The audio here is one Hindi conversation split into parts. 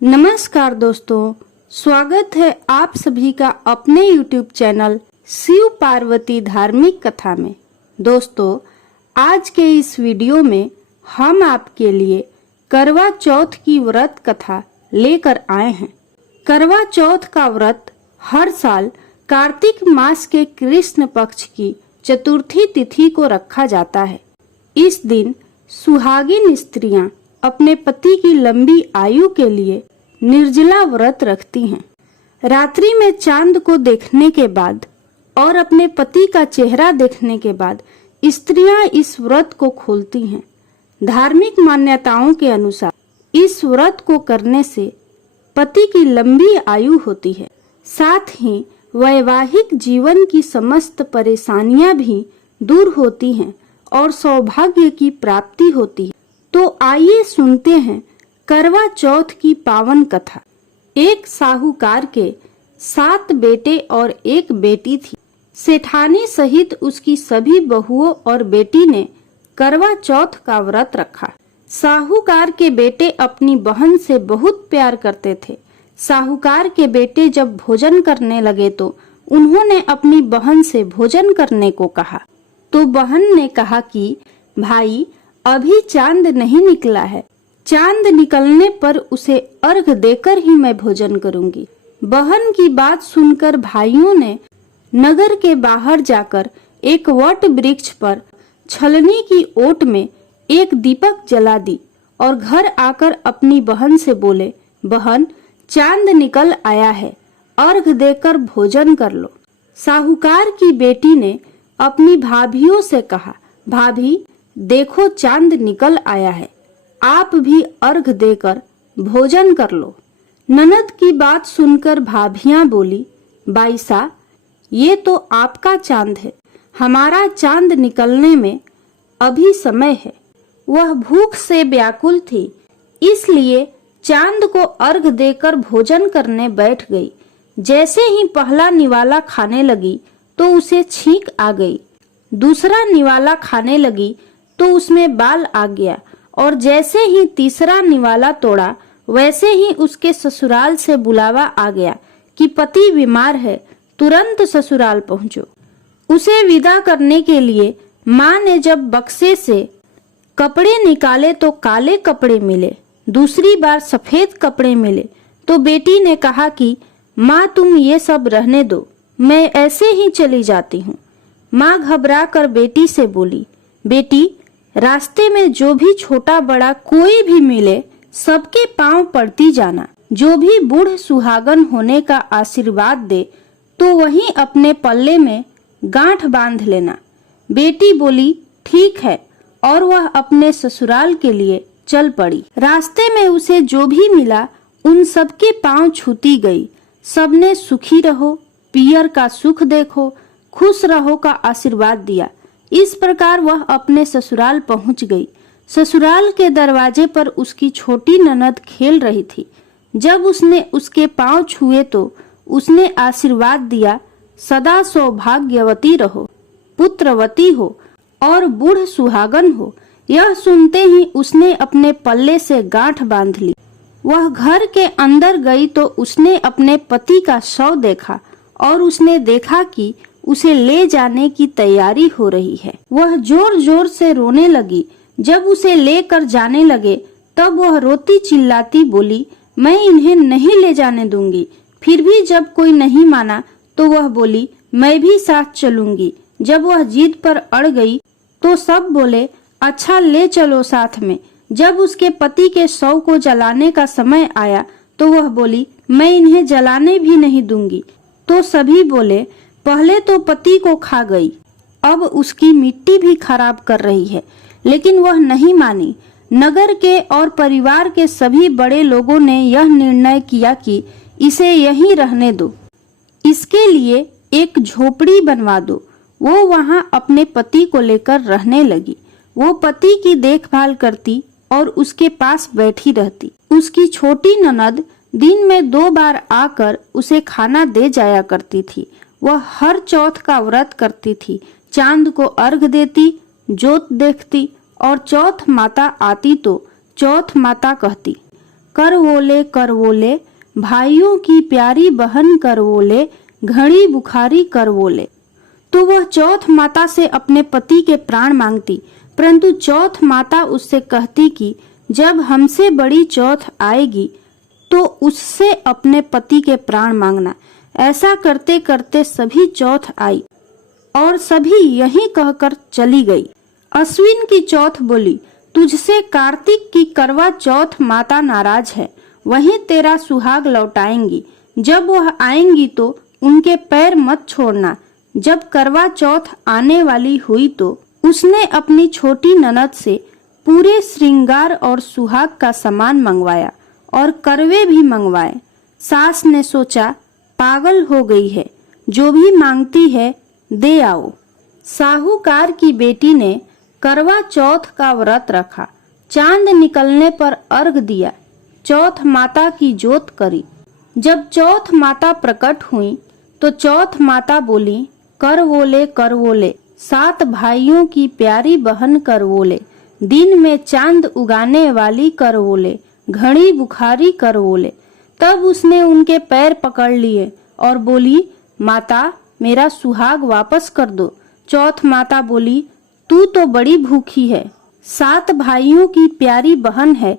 नमस्कार दोस्तों, स्वागत है आप सभी का अपने YouTube चैनल शिव पार्वती धार्मिक कथा में। दोस्तों, आज के इस वीडियो में हम आपके लिए करवा चौथ की व्रत कथा लेकर आए हैं। करवा चौथ का व्रत हर साल कार्तिक मास के कृष्ण पक्ष की चतुर्थी तिथि को रखा जाता है। इस दिन सुहागिन स्त्रियां अपने पति की लंबी आयु के लिए निर्जला व्रत रखती हैं। रात्रि में चांद को देखने के बाद और अपने पति का चेहरा देखने के बाद स्त्रियां इस व्रत को खोलती हैं। धार्मिक मान्यताओं के अनुसार इस व्रत को करने से पति की लंबी आयु होती है, साथ ही वैवाहिक जीवन की समस्त परेशानियां भी दूर होती हैं और सौभाग्य की प्राप्ति होती है। तो आइए सुनते हैं करवा चौथ की पावन कथा। एक साहूकार के 7 बेटे और 1 बेटी थी। सेठानी सहित उसकी सभी बहुओं और बेटी ने करवा चौथ का व्रत रखा। साहूकार के बेटे अपनी बहन से बहुत प्यार करते थे। साहूकार के बेटे जब भोजन करने लगे तो उन्होंने अपनी बहन से भोजन करने को कहा, तो बहन ने कहा कि भाई, अभी चांद नहीं निकला है, चांद निकलने पर उसे अर्घ देकर ही मैं भोजन करूंगी। बहन की बात सुनकर भाइयों ने नगर के बाहर जाकर एक वट वृक्ष पर छलनी की ओट में एक दीपक जला दी और घर आकर अपनी बहन से बोले, बहन, चांद निकल आया है, अर्घ देकर भोजन कर लो। साहूकार की बेटी ने अपनी भाभियों से कहा, भाभी, देखो चांद निकल आया है, आप भी अर्घ देकर भोजन कर लो। ननद की बात सुनकर भाभियां बोली, बाईसा, ये तो आपका चांद है, हमारा चांद निकलने में अभी समय है। वह भूख से व्याकुल थी, इसलिए चांद को अर्घ देकर भोजन करने बैठ गई। जैसे ही पहला निवाला खाने लगी तो उसे छींक आ गई। दूसरा निवाला खाने लगी तो उसमें बाल आ गया और जैसे ही तीसरा निवाला तोड़ा वैसे ही उसके ससुराल से बुलावा आ गया कि पति बीमार है, तुरंत ससुराल पहुंचो। उसे विदा करने के लिए माँ ने जब बक्से से कपड़े निकाले तो काले कपड़े मिले, दूसरी बार सफेद कपड़े मिले। तो बेटी ने कहा कि माँ, तुम ये सब रहने दो, मैं ऐसे ही चली जाती हूँ। माँ घबरा कर बेटी से बोली, बेटी, रास्ते में जो भी छोटा बड़ा कोई भी मिले सबके पांव पड़ती जाना। जो भी बूढ़ सुहागन होने का आशीर्वाद दे तो वहीं अपने पल्ले में गांठ बांध लेना। बेटी बोली, ठीक है, और वह अपने ससुराल के लिए चल पड़ी। रास्ते में उसे जो भी मिला उन सबके पांव छूती गई। सबने सुखी रहो, पियर का सुख देखो, खुश रहो का आशीर्वाद दिया। इस प्रकार वह अपने ससुराल पहुंच गई। ससुराल के दरवाजे पर उसकी छोटी ननद खेल रही थी। जब उसने उसके पांव छुए तो उसने आशीर्वाद दिया, सदा सौभाग्यवती रहो, पुत्रवती हो और बूढ़ सुहागन हो। यह सुनते ही उसने अपने पल्ले से गांठ बांध ली। वह घर के अंदर गई तो उसने अपने पति का शव देखा और उसने देखा कि उसे ले जाने की तैयारी हो रही है। वह जोर जोर से रोने लगी। जब उसे लेकर जाने लगे तब वह रोती चिल्लाती बोली, मैं इन्हें नहीं ले जाने दूंगी। फिर भी जब कोई नहीं माना तो वह बोली, मैं भी साथ चलूंगी। जब वह जिद पर अड़ गई तो सब बोले, अच्छा, ले चलो साथ में। जब उसके पति के शव को जलाने का समय आया तो वह बोली, मैं इन्हें जलाने भी नहीं दूंगी। तो सभी बोले, पहले तो पति को खा गई, अब उसकी मिट्टी भी खराब कर रही है। लेकिन वह नहीं मानी। नगर के और परिवार के सभी बड़े लोगों ने यह निर्णय किया कि इसे यहीं रहने दो, इसके लिए एक झोपड़ी बनवा दो। वो वहां अपने पति को लेकर रहने लगी। वो पति की देखभाल करती और उसके पास बैठी रहती। उसकी छोटी ननद दिन में 2 बार आकर उसे खाना दे जाया करती थी। वह हर चौथ का व्रत करती थी। चांद को अर्घ देती, जोत देखती और चौथ माता आती तो चौथ माता कहती। करवोले, भाइयों की प्यारी बहन करवोले, घड़ी बुखारी करवोले। तो वह चौथ माता से अपने पति के प्राण मांगती, परंतु चौथ माता उससे कहती कि जब हमसे बड़ी चौथ आएगी तो उससे अपने पति के प्राण मांगना। ऐसा करते करते सभी चौथ आई और सभी यही कहकर चली गई। अश्विन की चौथ बोली, तुझसे कार्तिक की करवा चौथ माता नाराज है, वहीं तेरा सुहाग लौटाएंगी। जब वह आएंगी तो उनके पैर मत छोड़ना। जब करवा चौथ आने वाली हुई तो उसने अपनी छोटी ननद से पूरे श्रृंगार और सुहाग का सामान मंगवाया और करवे भी मंगवाए। सास ने सोचा पागल हो गई है, जो भी मांगती है दे आओ। साहूकार की बेटी ने करवा चौथ का व्रत रखा, चांद निकलने पर अर्घ दिया, चौथ माता की जोत करी। जब चौथ माता प्रकट हुई तो चौथ माता बोली, करवोले, 7 भाइयों की प्यारी बहन करवोले, दिन में चांद उगाने वाली करवोले, घड़ी बुखारी करवोले। तब उसने उनके पैर पकड़ लिए और बोली, माता मेरा सुहाग वापस कर दो। चौथ माता बोली, तू तो बड़ी भूखी है, 7 भाइयों की प्यारी बहन है,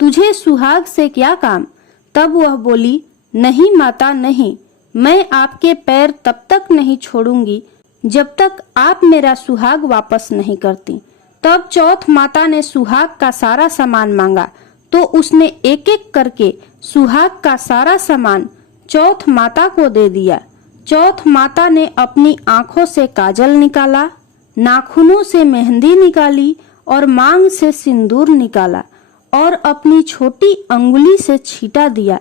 तुझे सुहाग से क्या काम। तब वह बोली, नहीं माता नहीं, मैं आपके पैर तब तक नहीं छोड़ूंगी जब तक आप मेरा सुहाग वापस नहीं करती। तब चौथ माता ने सुहाग का सारा सामान मांगा तो उसने एक एक करके सुहाग का सारा सामान चौथ माता को दे दिया। चौथ माता ने अपनी आंखों से काजल निकाला, नाखूनों से मेहंदी निकाली और मांग से सिंदूर निकाला और अपनी छोटी अंगुली से छींटा दिया।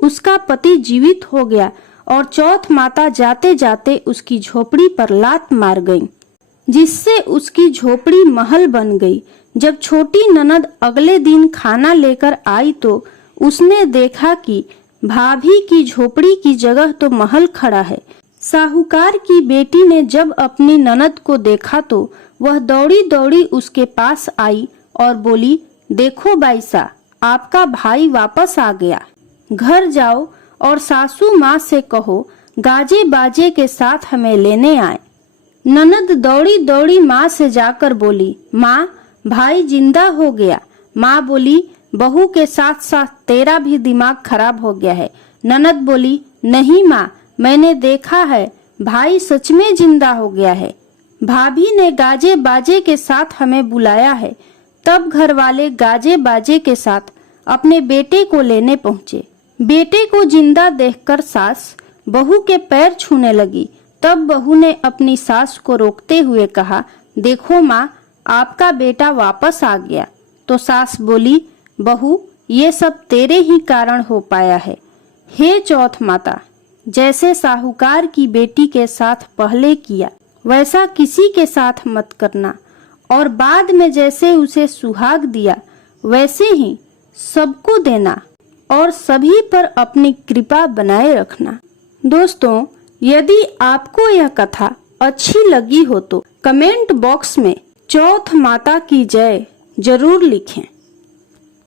उसका पति जीवित हो गया और चौथ माता जाते जाते उसकी झोपड़ी पर लात मार गई, जिससे उसकी झोपड़ी महल बन गई। जब छोटी ननद अगले दिन खाना लेकर आई तो उसने देखा कि भाभी की झोपड़ी की जगह तो महल खड़ा है। साहूकार की बेटी ने जब अपनी ननद को देखा तो वह दौड़ी दौड़ी उसके पास आई और बोली, देखो बाईसा, आपका भाई वापस आ गया। घर जाओ और सासू माँ से कहो गाजे बाजे के साथ हमें लेने आए। ननद दौड़ी दौड़ी माँ से जाकर बोली, माँ भाई जिंदा हो गया। माँ बोली, बहू के साथ साथ तेरा भी दिमाग खराब हो गया है। ननद बोली, नहीं माँ, मैंने देखा है, भाई सच में जिंदा हो गया है। भाभी ने गाजे बाजे के साथ हमें बुलाया है। तब घर वाले गाजे बाजे के साथ अपने बेटे को लेने पहुँचे। बेटे को जिंदा देखकर सास बहू के पैर छूने लगी। तब बहू ने अपनी सास को रोकते हुए कहा, देखो माँ, आपका बेटा वापस आ गया। तो सास बोली, बहू ये सब तेरे ही कारण हो पाया है। हे चौथ माता, जैसे साहूकार की बेटी के साथ पहले किया वैसा किसी के साथ मत करना, और बाद में जैसे उसे सुहाग दिया वैसे ही सबको देना और सभी पर अपनी कृपा बनाए रखना। दोस्तों, यदि आपको यह कथा अच्छी लगी हो तो कमेंट बॉक्स में चौथ माता की जय जरूर लिखें।